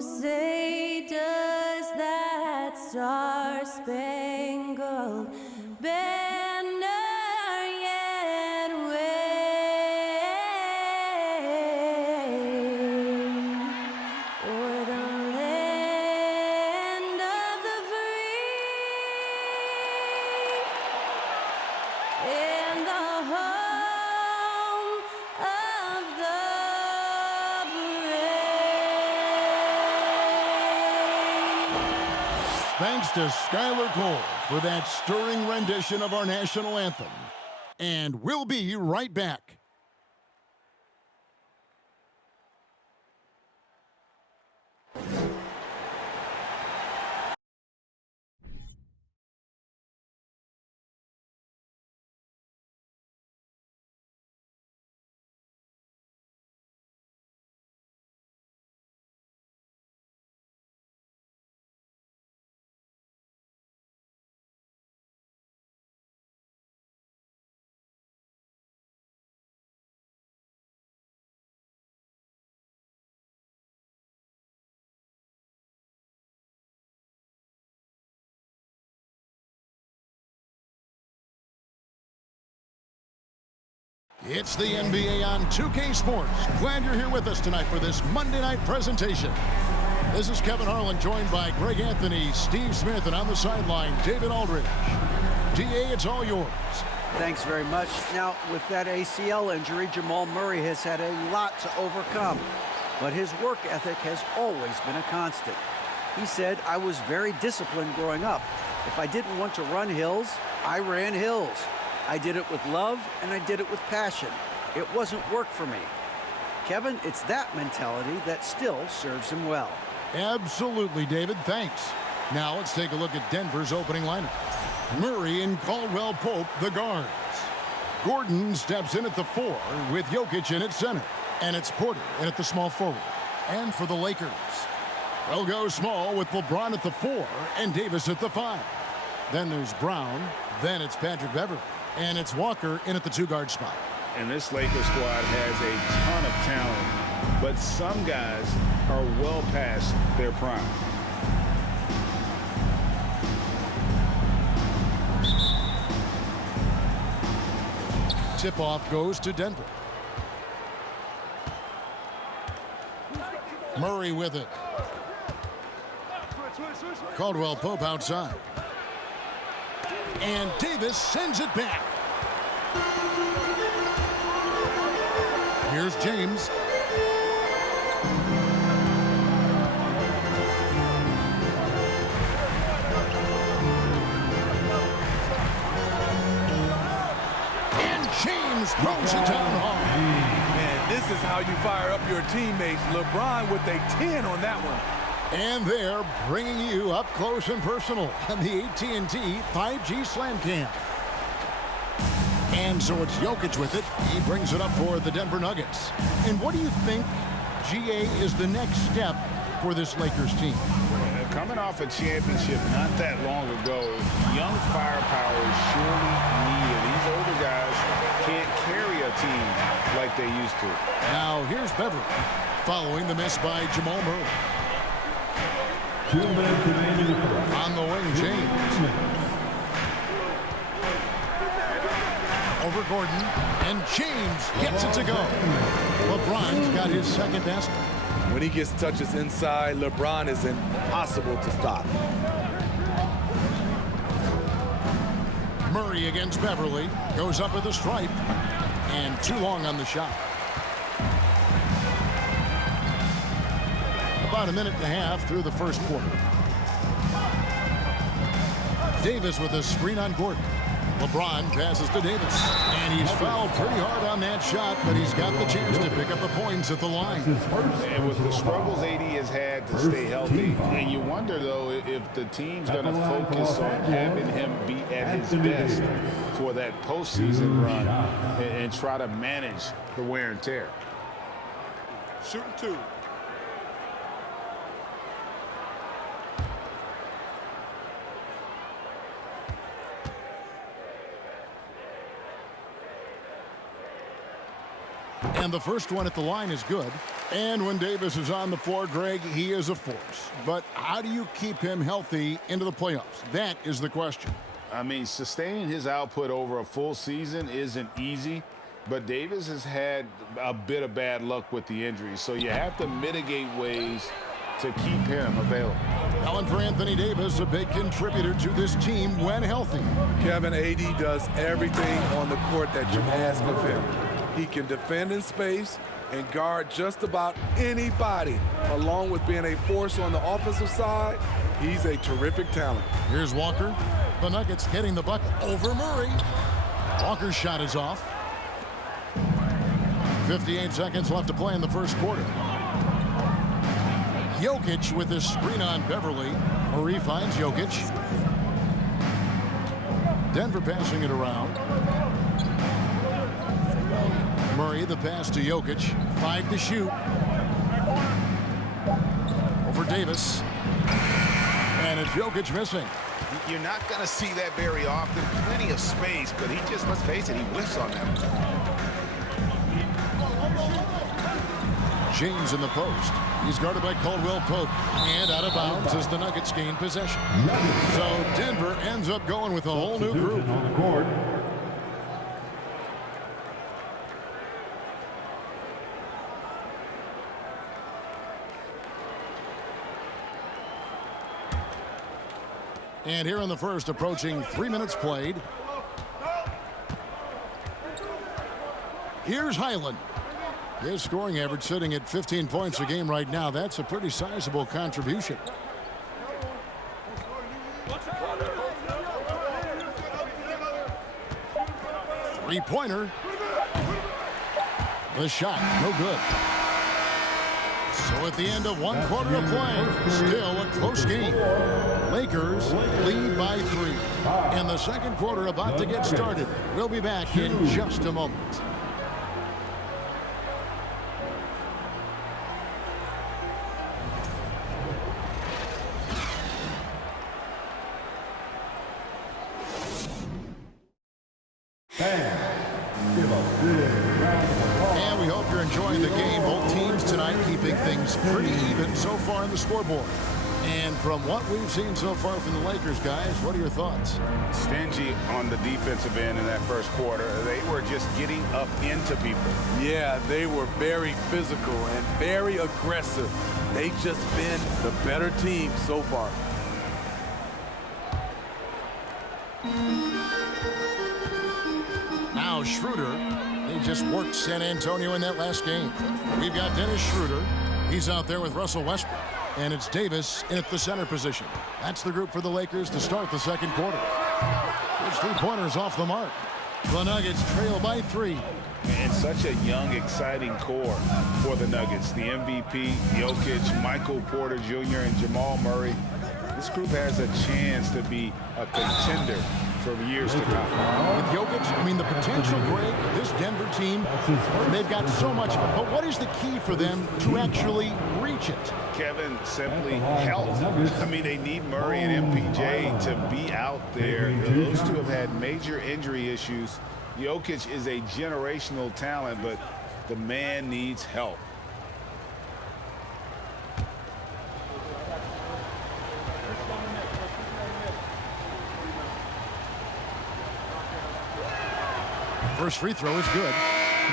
say does that star-spangled banner yet wave o'er the land of the free and the home of the brave. Thanks to Skylar Cole for that stirring rendition of our national anthem. And we'll be right back. It's the NBA on 2K Sports. Glad you're here with us tonight for this Monday night presentation. This is Kevin Harlan, joined by Greg Anthony, Steve Smith, and on the sideline, David Aldridge. DA, it's all yours. Thanks very much. Now, with that ACL injury, Jamal Murray has had a lot to overcome, but his work ethic has always been a constant. He said, "I was very disciplined growing up. If I didn't want to run hills, I ran hills. I did it with love, and I did it with passion. It wasn't work for me." Kevin, it's that mentality that still serves him well. Absolutely, David. Thanks. Now let's take a look at Denver's opening lineup. Murray and Caldwell Pope, the guards. Gordon steps in at the 4 with Jokic in at center. And it's Porter in at the small forward. And for the Lakers, they'll go small with LeBron at the 4 and Davis at the 5. Then there's Brown. Then it's Patrick Beverley. And it's Walker in at the 2-guard spot. And this Lakers squad has a ton of talent, but some guys are well past their prime. Tip-off goes to Denver. Murray with it. Caldwell Pope outside. And Davis sends it back. Here's James. And James throws it down hard. Man, this is how you fire up your teammates. LeBron with a 10 on that one. And they're bringing you up close and personal on the AT&T 5G Slam Cam. And so it's Jokic with it. He brings it up for the Denver Nuggets. And what do you think, GA, is the next step for this Lakers team? Coming off a championship not that long ago, young firepower is surely needed. These older guys can't carry a team like they used to. Now here's Beverley, following the miss by Jamal Murray. On the wing, James. Over Gordon, and James gets it to go. LeBron's got his second best. When he gets touches inside, LeBron is impossible to stop. Murray against Beverley, goes up with a stripe, and too long on the shot. About a minute and a half through the first quarter. Davis with a screen on Gordon. LeBron passes to Davis. And he's fouled pretty hard on that shot, but he's got the chance to pick up the points at the line. And with the struggles AD has had to stay healthy, and you wonder, though, if the team's going to focus on having him be at his best for that postseason run and try to manage the wear and tear. Shooting 2. And the first one at the line is good. And when Davis is on the floor, Greg, he is a force. But how do you keep him healthy into the playoffs? That is the question. I mean, sustaining his output over a full season isn't easy, but Davis has had a bit of bad luck with the injuries, so you have to mitigate ways to keep him available. Allen, for Anthony Davis, a big contributor to this team when healthy. Kevin, AD does everything on the court that you ask of him. He can defend in space and guard just about anybody. Along with being a force on the offensive side, he's a terrific talent. Here's Walker. The Nuggets getting the bucket over Murray. Walker's shot is off. 58 seconds left to play in the first quarter. Jokic with his screen on Beverly. Murray finds Jokic. Denver passing it around. Murray, the pass to Jokic. 5 to shoot. Over Davis. And it's Jokic missing. You're not going to see that very often. Plenty of space, but he just, let's face it, he whiffs on that. James in the post. He's guarded by Caldwell Pope. And out of bounds as the Nuggets gain possession. So Denver ends up going with a whole new group. On the court. And here in the first, approaching 3 minutes played. Here's Highland. His scoring average sitting at 15 points a game right now. That's a pretty sizable contribution. Three-pointer. The shot, no good. So at the end of one quarter of play, still a close game. Lakers lead by 3. And the second quarter about to get started. We'll be back in just a moment. And we hope you're enjoying the game. Both teams tonight keeping things pretty even so far on the scoreboard. And from what we've seen so far from the Lakers, guys, what are your thoughts? Stingy on the defensive end in that first quarter. They were just getting up into people. Yeah, they were very physical and very aggressive. They've just been the better team so far. Now Schroeder, they just worked San Antonio in that last game. We've got Dennis Schroeder. He's out there with Russell Westbrook. And it's Davis in at the center position. That's the group for the Lakers to start the second quarter. There's 3-pointers off the mark. The Nuggets trail by 3. And such a young, exciting core for the Nuggets. The MVP, Jokic, Michael Porter Jr., and Jamal Murray. This group has a chance to be a contender for years to come. With Jokic, I mean, the potential, Greg, this Denver team, they've got so much. But what is the key for them to actually reach it? Kevin, simply health. I mean, they need Murray and MPJ to be out there. Those two have had major injury issues. Jokic is a generational talent, but the man needs help. First free throw is good.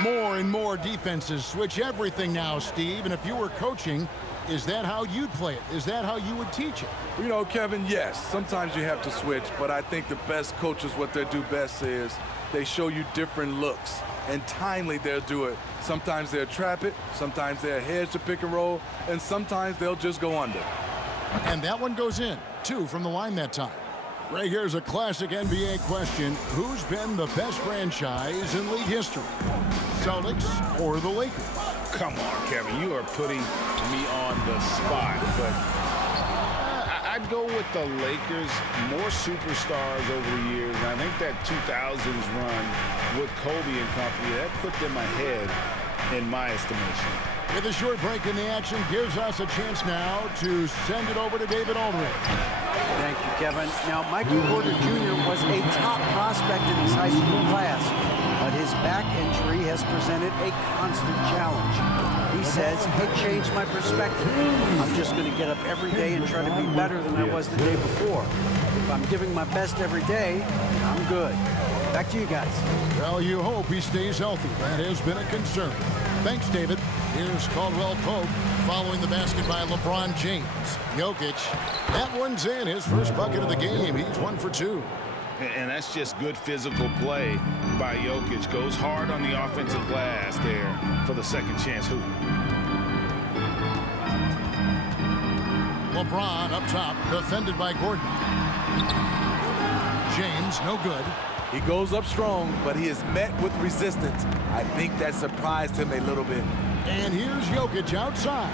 More and more defenses switch everything now, Steve. And if you were coaching, is that how you'd play it? Is that how you would teach it? You know, Kevin, yes, sometimes you have to switch, but I think the best coaches, what they do best is they show you different looks, and timely they'll do it. Sometimes they'll trap it, sometimes they'll hedge the pick and roll, and sometimes they'll just go under. And that one goes in. 2 from the line that time. Right here's a classic NBA question. Who's been the best franchise in league history? Celtics or the Lakers? Come on, Kevin, you are putting me on the spot, but I'd go with the Lakers. More superstars over the years, and I think that 2000s run with Kobe and company, that put them ahead in my estimation. With a short break in the action, gives us a chance now to send it over to David Aldridge. Thank you, Kevin. Now, Michael Porter Jr. was a top prospect in his high school class. but his back injury has presented a constant challenge. He says, it changed my perspective. I'm just going to get up every day and try to be better than I was the day before. If I'm giving my best every day, I'm good. Back to you guys. Well, you hope he stays healthy. That has been a concern. Thanks, David. Here's Caldwell Pope following the basket by LeBron James. Jokic, that one's in. His first bucket of the game. He's 1 for 2. And that's just good physical play by Jokic. Goes hard on the offensive glass there for the second chance hoop. LeBron up top, defended by Gordon. James, no good. He goes up strong, but he is met with resistance. I think that surprised him a little bit. And here's Jokic outside.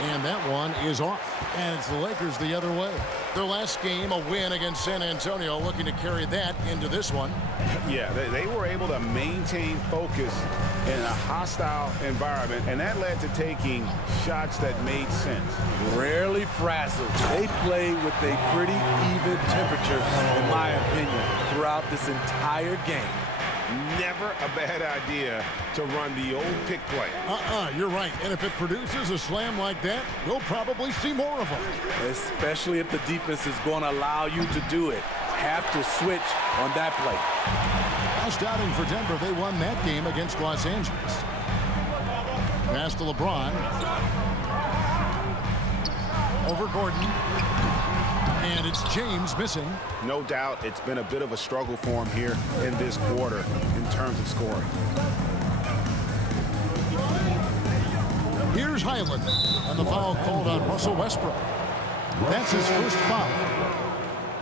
And that one is off. And it's the Lakers the other way. Their last game, a win against San Antonio, looking to carry that into this one. Yeah, they were able to maintain focus in a hostile environment, and that led to taking shots that made sense. Rarely frazzled. They play with a pretty even temperature, in my opinion, throughout this entire game. Never a bad idea to run the old pick play. You're right. And if it produces a slam like that, we'll probably see more of them. Especially if the defense is going to allow you to do it. Have to switch on that play. Last outing for Denver, they won that game against Los Angeles. Pass to LeBron. Over Gordon. And it's James missing. No doubt it's been a bit of a struggle for him here in this quarter in terms of scoring. Here's Highland, and the foul called on Russell Westbrook. That's his first foul.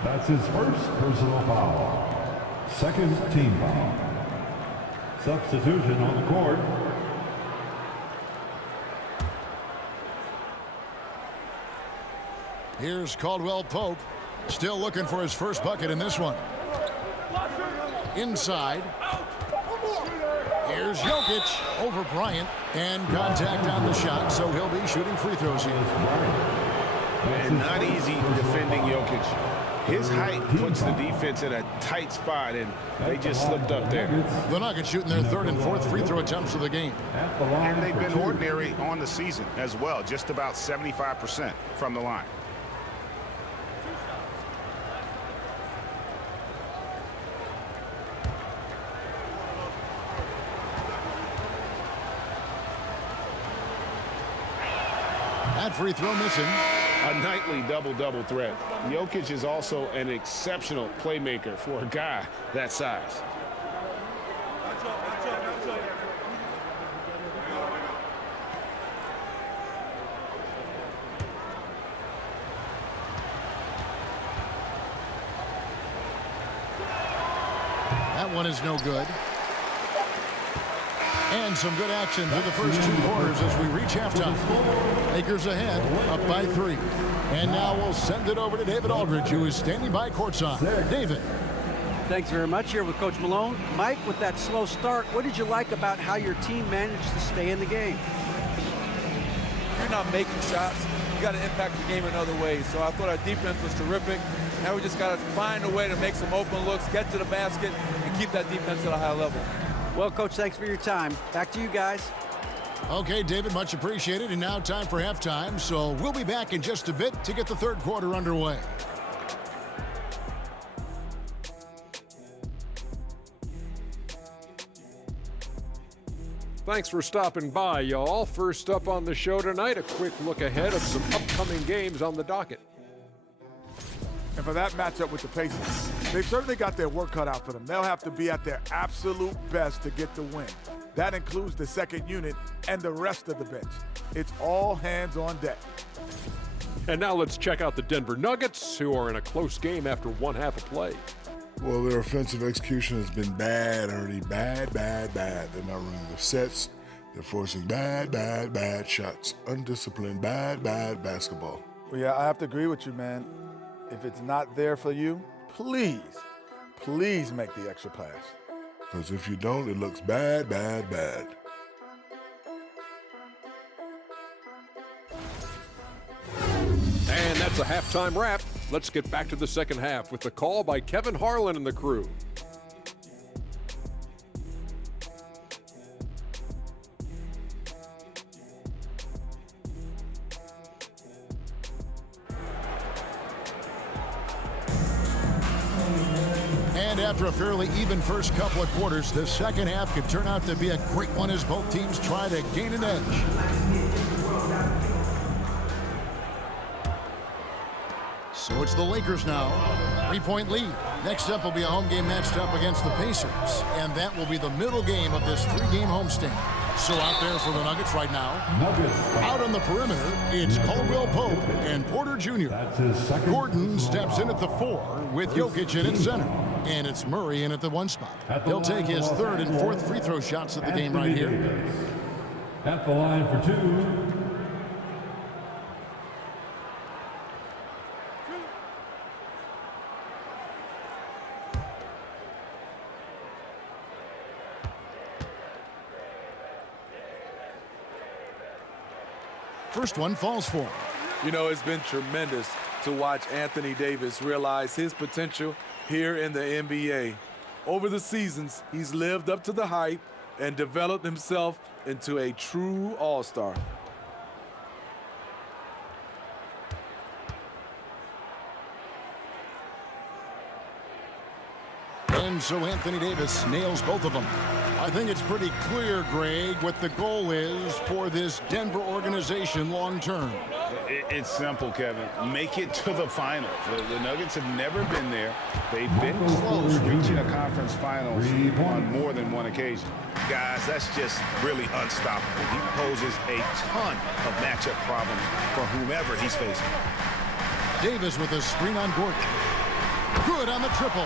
That's his first personal foul. Second team foul. Substitution on the court. Here's Caldwell Pope, still looking for his first bucket in this one. Inside. Here's Jokic over Bryant, and contact on the shot, so he'll be shooting free throws here. And not easy defending Jokic. His height puts the defense in a tight spot, and they just slipped up there. The Nuggets shooting their third and fourth free throw attempts of the game. And they've been ordinary on the season as well, just about 75% from the line. That free throw missing. A nightly double-double threat. Jokic is also an exceptional playmaker for a guy that size. That one is no good. And some good action through the first 2 quarters as we reach halftime. Lakers ahead, up by 3. And now we'll send it over to David Aldridge, who is standing by courtside. David. Thanks very much. Here with Coach Malone. Mike, with that slow start, what did you like about how your team managed to stay in the game? If you're not making shots, you got to impact the game in other ways. So I thought our defense was terrific. Now we just got to find a way to make some open looks, get to the basket, and keep that defense at a high level. Well, Coach, thanks for your time. Back to you guys. Okay, David, much appreciated. And now time for halftime. So we'll be back in just a bit to get the third quarter underway. Thanks for stopping by, y'all. First up on the show tonight, a quick look ahead of some upcoming games on the docket. And for that matchup with the Pacers, they've certainly got their work cut out for them. They'll have to be at their absolute best to get the win. That includes the second unit and the rest of the bench. It's all hands on deck. And now let's check out the Denver Nuggets, who are in a close game after one half of play. Well, their offensive execution has been bad, Ernie. Bad. They're not running the sets. They're forcing bad shots. Undisciplined, bad basketball. Well, yeah, I have to agree with you, man. If it's not there for you, please make the extra pass. Because if you don't, it looks bad. And that's a halftime wrap. Let's get back to the second half with the call by Kevin Harlan and the crew. And after a fairly even first couple of quarters, the second half could turn out to be a great one as both teams try to gain an edge. So it's the Lakers now. 3-point lead. Next up will be a home game matched up against the Pacers. And that will be the middle game of this 3-game homestand. So out there for the Nuggets right now. Out on the perimeter, it's Caldwell Pope and Porter Jr. Gordon steps in at the 4 with Jokic in at center. And it's Murray in at the 1 spot. He'll take his 3rd and 4th free throw shots at the game right here. At the line for 2. First one falls for him. You know, it's been tremendous to watch Anthony Davis realize his potential here in the NBA. Over the seasons, he's lived up to the hype and developed himself into a true all-star. And so Anthony Davis nails both of them. I think it's pretty clear, Greg, what the goal is for this Denver organization long term. It's simple, Kevin. Make it to the finals. The Nuggets have never been there. They've been close reaching a conference finals on more than one occasion. Guys, that's just really unstoppable. He poses a ton of matchup problems for whomever he's facing. Davis with a screen on Gordon. Good on the triple.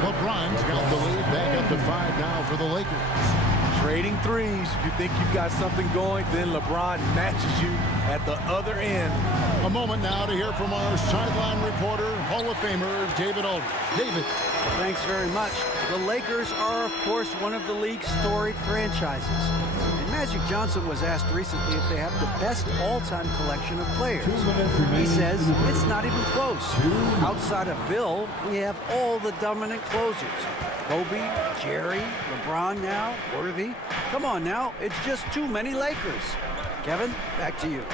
LeBron's got the lead back up to 5 now for the Lakers. Trading threes. You think you've got something going, then LeBron matches you at the other end. A moment now to hear from our sideline reporter, Hall of Famer David Aldridge. David. Thanks very much. The Lakers are, of course, one of the league's storied franchises. And Magic Johnson was asked recently if they have the best all-time collection of players. He says it's not even close. Outside of Bill, we have all the dominant closers. Kobe, Jerry, LeBron now, Worthy. Come on now, it's just too many Lakers. Kevin, back to you.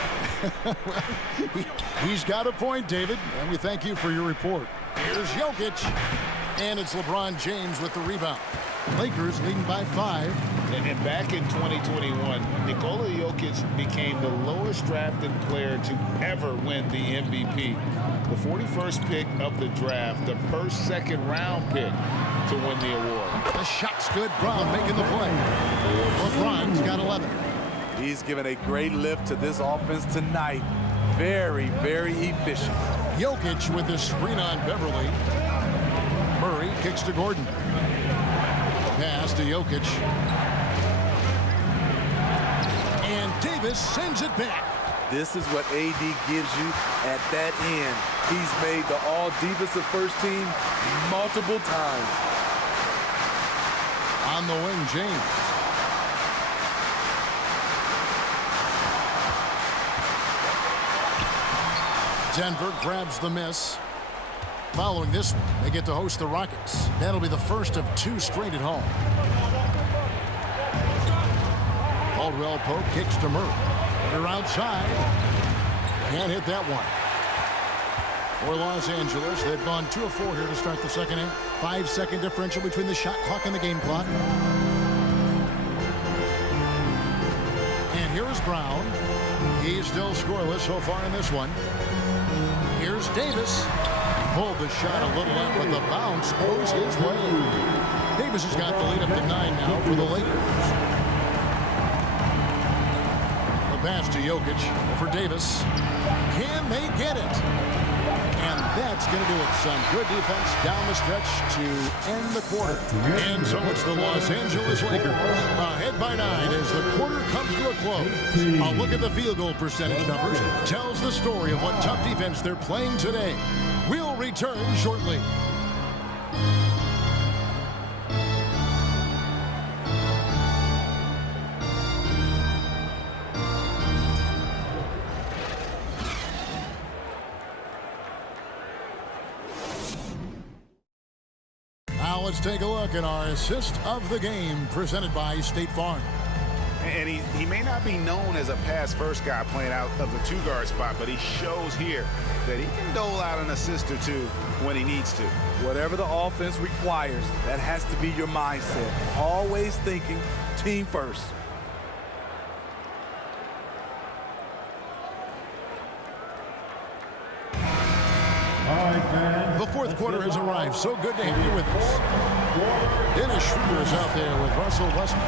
He's got a point, David, and we thank you for your report. Here's Jokic, and it's LeBron James with the rebound. Lakers leading by 5. And back in 2021, Nikola Jokic became the lowest drafted player to ever win the MVP. The 41st pick of the draft, the first second-round pick to win the award. The shot's good. Brown making the play. LeBron's got 11. He's given a great lift to this offense tonight. Very, very efficient. Jokic with the screen on Beverly. Murray kicks to Gordon. Pass to Jokic. And Davis sends it back. This is what AD gives you at that end. He's made the all-defensive first team multiple times. On the wing, James. Denver grabs the miss. Following this one, they get to host the Rockets. That'll be the first of 2 straight at home. Caldwell Pope kicks to Murray. They're outside. Can't hit that one. For Los Angeles, they've gone 2 of 4 here to start the second half. 5-second differential between the shot clock and the game clock. And here is Brown. He's still scoreless so far in this one. Here's Davis. Pulled the shot a little out, but the bounce goes his way. Davis has got the lead up to 9 now for the Lakers. The pass to Jokic for Davis. Can they get it? And that's going to do it, son. Good defense down the stretch to end the quarter. And so it's the Los Angeles Lakers ahead by 9 as the quarter comes to a close. A look at the field goal percentage numbers tells the story of what tough defense they're playing today. We'll return shortly. Now let's take a look at our assist of the game presented by State Farm. And he may not be known as a pass-first guy playing out of the two-guard spot, but he shows here that he can dole out an assist or two when he needs to. Whatever the offense requires, that has to be your mindset. Always thinking team first. The fourth quarter has arrived. So good to have you with us. Dennis Schroeder is out there with Russell Westbrook.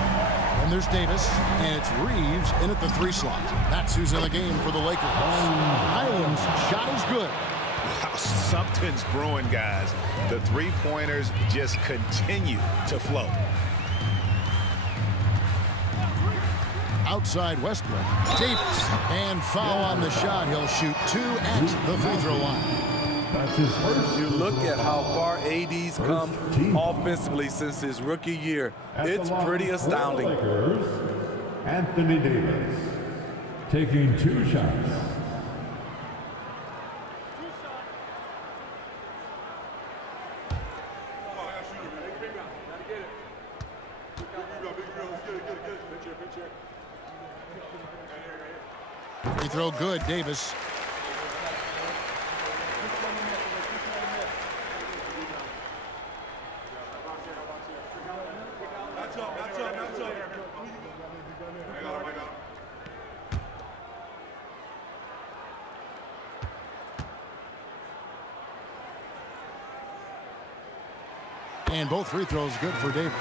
And there's Davis, and it's Reeves in at the 3 slot. That's who's in the game for the Lakers. Highland's shot is good. Wow, something's brewing, guys. The three-pointers just continue to flow. Outside Westbrook. Davis. And foul on the shot. He'll shoot 2 at the free throw line. That's his first. You look at how far AD's come offensively since his rookie year. It's pretty astounding. Lakers, Anthony Davis taking 2 shots. Free throw good, Davis. And both free throws good for Davis.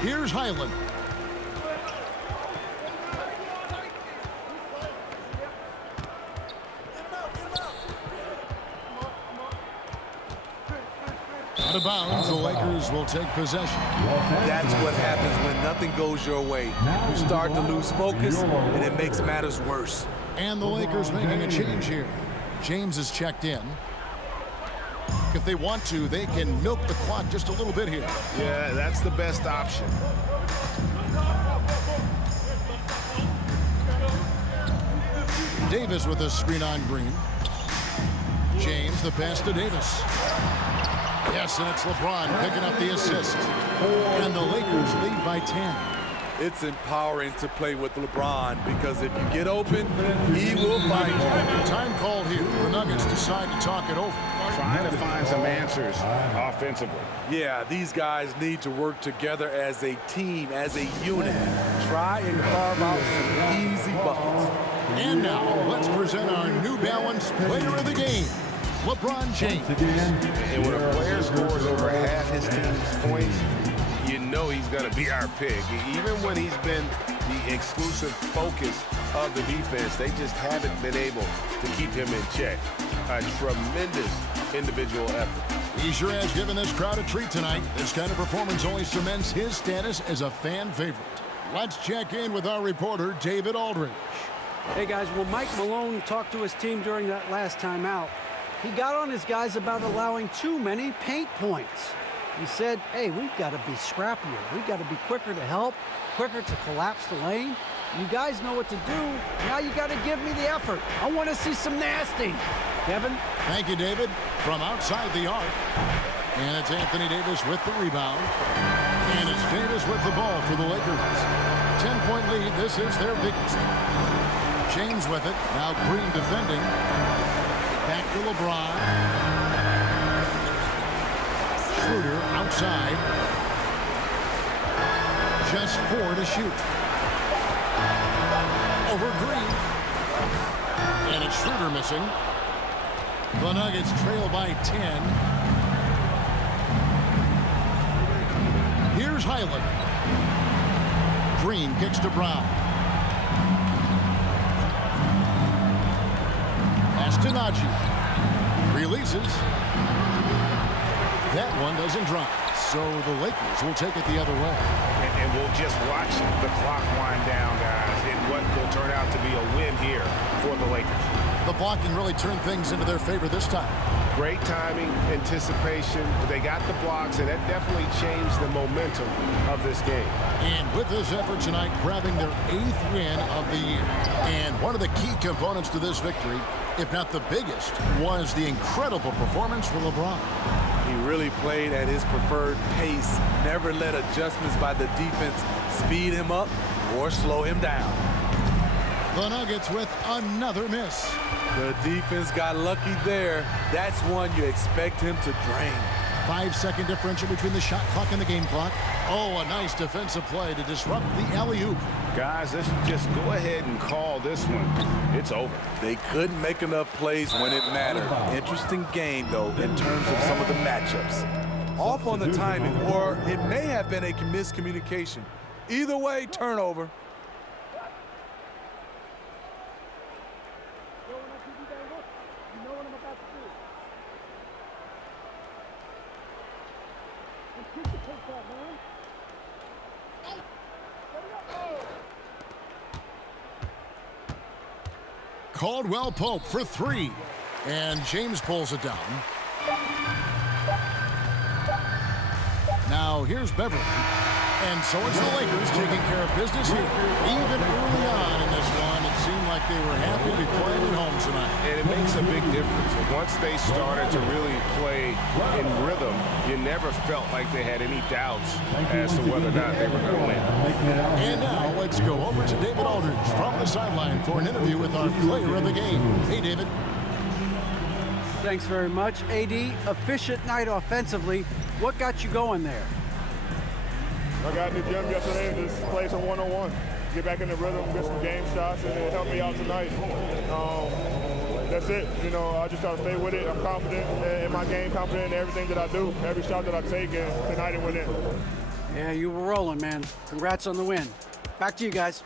Here's Highland. Out of bounds, the Lakers will take possession. That's what happens when nothing goes your way. You start to lose focus, and it makes matters worse. And the Lakers making a change here. James is checked in. If they want to, they can milk the clock just a little bit here. Yeah, that's the best option. Davis with a screen on Green. James, the pass to Davis. Yes, and it's LeBron picking up the assist. And the Lakers lead by 10. It's empowering to play with LeBron because if you get open, he will find you. Time call here. The Nuggets decide to talk it over. Trying to find some answers offensively. Yeah, these guys need to work together as a team, as a unit. Try and carve out some easy buckets. And now, let's present our New Balance Player of the Game, LeBron James. And when a player scores over half his team's points, you know he's going to be our pick. Even when he's been the exclusive focus of the defense, they just haven't been able to keep him in check. A tremendous individual effort. He sure has given this crowd a treat tonight. This kind of performance only cements his status as a fan favorite. Let's check in with our reporter, David Aldridge. Hey, guys, when Mike Malone talked to his team during that last timeout, he got on his guys about allowing too many paint points. He said, hey, we've got to be scrappier. We've got to be quicker to help, quicker to collapse the lane. You guys know what to do. Now you got to give me the effort. I want to see some nasty. Kevin? Thank you, David. From outside the arc. And it's Anthony Davis with the rebound. And it's Davis with the ball for the Lakers. 10-point lead. This is their biggest. James with it. Now Green defending. Back to LeBron. Schroeder outside. Just 4 to shoot. Over Green. And it's Schroeder missing. The Nuggets trail by 10. Here's Highland. Green kicks to Brown. Pass to Najee. Releases. That one doesn't drop. So the Lakers will take it the other way. And we'll just watch the clock wind down, guys, in what will turn out to be a win here for the Lakers. The blocking really turned things into their favor this time. Great timing, anticipation. They got the blocks, and that definitely changed the momentum of this game. And with this effort tonight, grabbing their 8th win of the year. And one of the key components to this victory, if not the biggest, was the incredible performance for LeBron. He really played at his preferred pace, never let adjustments by the defense speed him up or slow him down. The Nuggets with another miss. The defense got lucky there. That's one you expect him to drain. 5-second differential between the shot clock and the game clock. Oh, a nice defensive play to disrupt the alley-oop. Guys, let's just go ahead and call this one. It's over. They couldn't make enough plays when it mattered. Interesting game, though, in terms of some of the matchups. Off on the timing, or it may have been a miscommunication. Either way, turnover. Caldwell Pope for three. And James pulls it down. Now here's Beverly. And so it's the Lakers taking care of business here. Even early on in this one, it seemed like they were happy to be playing at home tonight. And it makes a big difference. Once they started to really play in rhythm, you never felt like they had any doubts as to whether or not they were going to win. And now let's go over to David Aldridge from the sideline for an interview with our player of the game. Hey, David. Thanks very much, AD. Efficient night offensively. What got you going there? I got in the gym yesterday and just played some one-on-one. Get back in the rhythm, get some game shots, and it helped me out tonight. That's it. You know, I just try to stay with it. I'm confident in my game, confident in everything that I do, every shot that I take, and tonight it went in. Yeah, you were rolling, man. Congrats on the win. Back to you guys.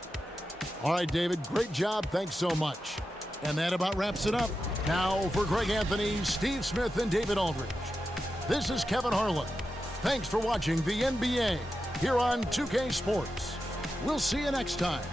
All right, David, great job. Thanks so much. And that about wraps it up. Now for Greg Anthony, Steve Smith, and David Aldridge. This is Kevin Harlan. Thanks for watching the NBA here on 2K Sports. We'll see you next time.